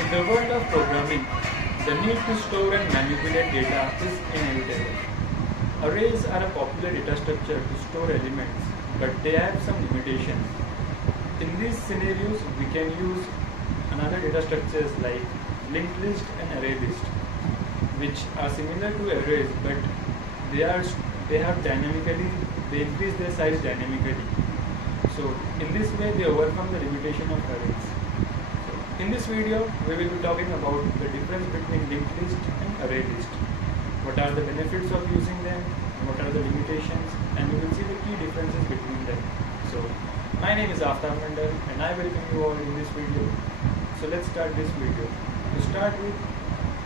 In the world of programming, the need to store and manipulate data is inevitable. Arrays are a popular data structure to store elements, but they have some limitations. In these scenarios, we can use another data structures like linked list and array list, which are similar to arrays, but they increase their size dynamically. So in this way, they overcome the limitation of arrays. In this video, we will be talking about the difference between linked list and array list. What are the benefits of using them, what are the limitations, and we will see the key differences between them. So, my name is Aftab Mandal and I welcome you all in this video. So let's start this video. To start with,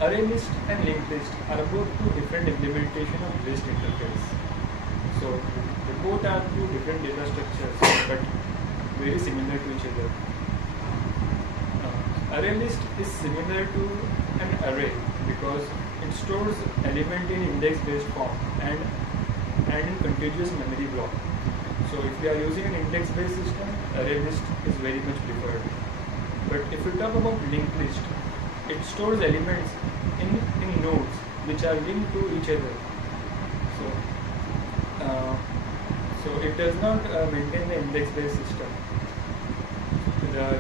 array list and linked list are both two different implementation of list interface. So they both are two different data structures but very similar to each other. Array list is similar to an array because it stores element in index-based form and in contiguous memory block. So if we are using an index-based system, array list is very much preferred. But if we talk about linked list, it stores elements in nodes which are linked to each other. So it does not maintain the index-based system.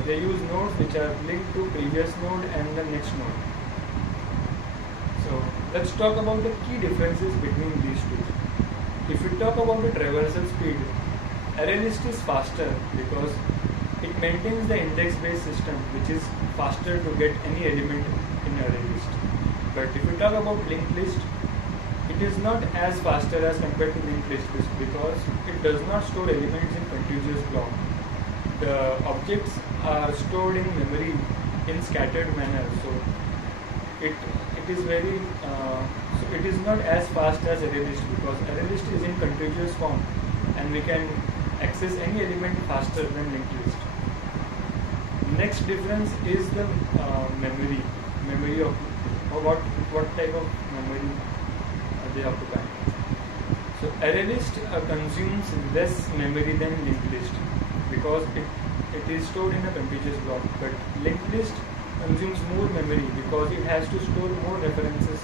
They use nodes which are linked to previous node and the next node. So let's talk about the key differences between these two. If we talk about the traversal speed, array list is faster because it maintains the index-based system, which is faster to get any element in array list. But if we talk about linked list, it is not as faster as compared to linked list because it does not store elements in contiguous block. The objects are stored in memory in scattered manner, so it is not as fast as array list because array list is in contiguous form and we can access any element faster than linked list. Next difference is the memory of what type of memory they occupy. So array list consumes less memory than linked list because it is stored in a contiguous block, but linked list consumes more memory because it has to store more references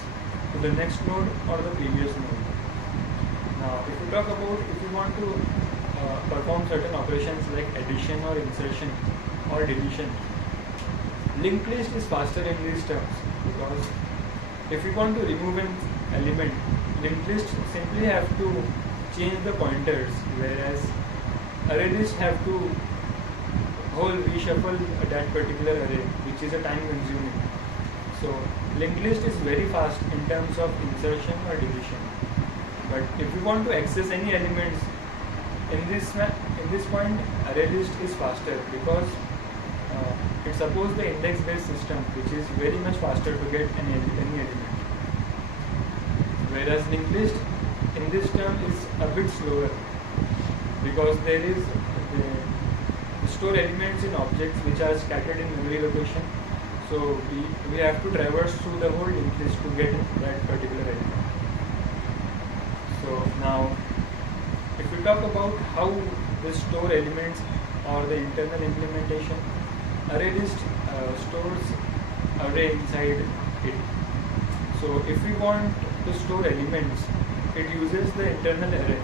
to the next node or the previous node. Now if we talk about if you want to perform certain operations like addition or insertion or deletion, linked list is faster in these terms because if we want to remove an element, linked list simply have to change the pointers, whereas array list have to reshuffle that particular array, which is a time consuming. So linked list is very fast in terms of insertion or deletion. But if we want to access any elements in this point, array list is faster because it supports the index-based system, which is very much faster to get any element. Whereas linked list in this term is a bit slower because there is store elements in objects which are scattered in memory location. So we have to traverse through the whole linked list to get that particular element. So now if we talk about how we store elements or the internal implementation, array list stores array inside it. So if we want to store elements, it uses the internal array.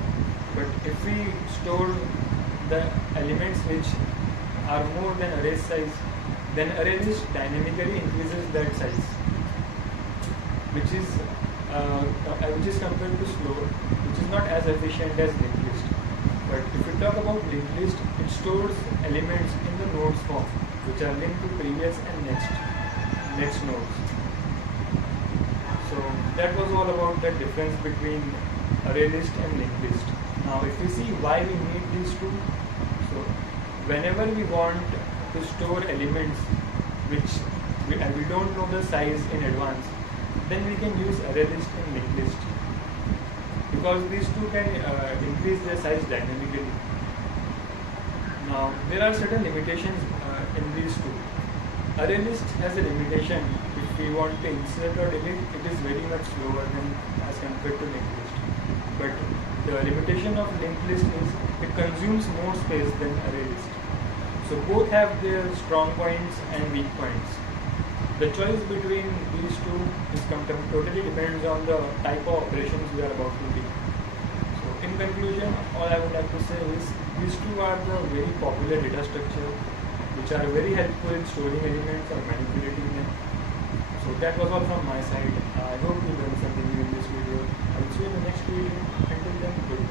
But if we store the elements which are more than array size, then array list dynamically increases that size, which is compared to slow, which is not as efficient as linked list. But if we talk about linked list, it stores elements in the nodes form, which are linked to previous and next nodes. So that was all about the difference between array list and linked list. Now if we see why we need these two, so whenever we want to store elements which we don't know the size in advance, then we can use array list and linked list because these two can increase their size dynamically. Now there are certain limitations in these two. Array list has a limitation. If we want to insert or delete, it is very much slower than as compared to linked list. But the limitation of linked list is it consumes more space than array list. So both have their strong points and weak points. The choice between these two is totally depends on the type of operations we are about to do. So in conclusion, all I would like to say is these two are the very popular data structure which are very helpful in storing elements or manipulating them. So that was all from my side. I hope you learned something new in this video. I will see you in the next video. Until then, goodbye.